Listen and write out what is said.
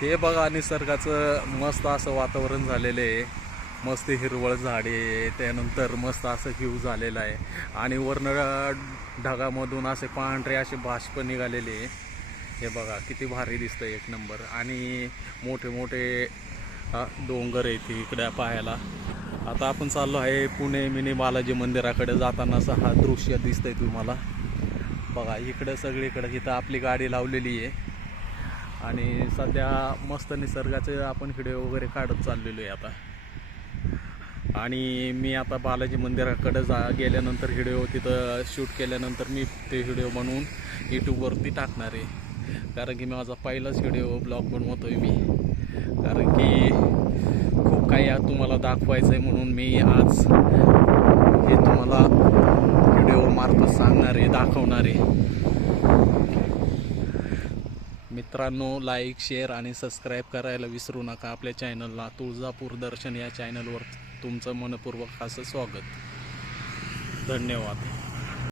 हे बघा निसर्गाचं मस्त असं वातावरण झालेलं आहे. मस्त हिरवळ झाडे आहे, त्यानंतर मस्त असं व्ह्यू झालेला आहे आणि वरनं ढगामधून असे पांढरे असे बाष्प निघालेले आहे. हे बघा किती भारी दिसतं एक नंबर. आणि मोठे मोठे डोंगर आहेत इकडे पाहायला. आता आपण चाललो आहे पुणे मिनी बालाजी मंदिराकडे. जाताना असं हा दृश्य दिसतंय तुम्हाला. बघा इकडं सगळीकडे इथं आपली गाडी लावलेली आहे आणि सध्या मस्त निसर्गाचे आपण व्हिडिओ वगैरे काढत चाललेलो आहे आता. आणि मी आता बालाजी मंदिराकडे गेल्यानंतर व्हिडिओ तिथं शूट केल्यानंतर मी ते व्हिडिओ बनवून यूट्यूबवरती टाकणार आहे. कारण की माझा पहिलाच व्हिडिओ ब्लॉग बनवतो आहे मी. कारण की खूप काही तुम्हाला दाखवायचं आहे म्हणून मी आज हे तुम्हाला व्हिडिओ मार्फत सांगणार आहे, दाखवणार आहे. मित्रांनो, लाईक, शेअर आणि सबस्क्राईब करायला विसरू नका आपल्या चॅनलला. तुळजापूर दर्शन या चॅनलवर तुमचं मनपूर्वक असं स्वागत. धन्यवाद.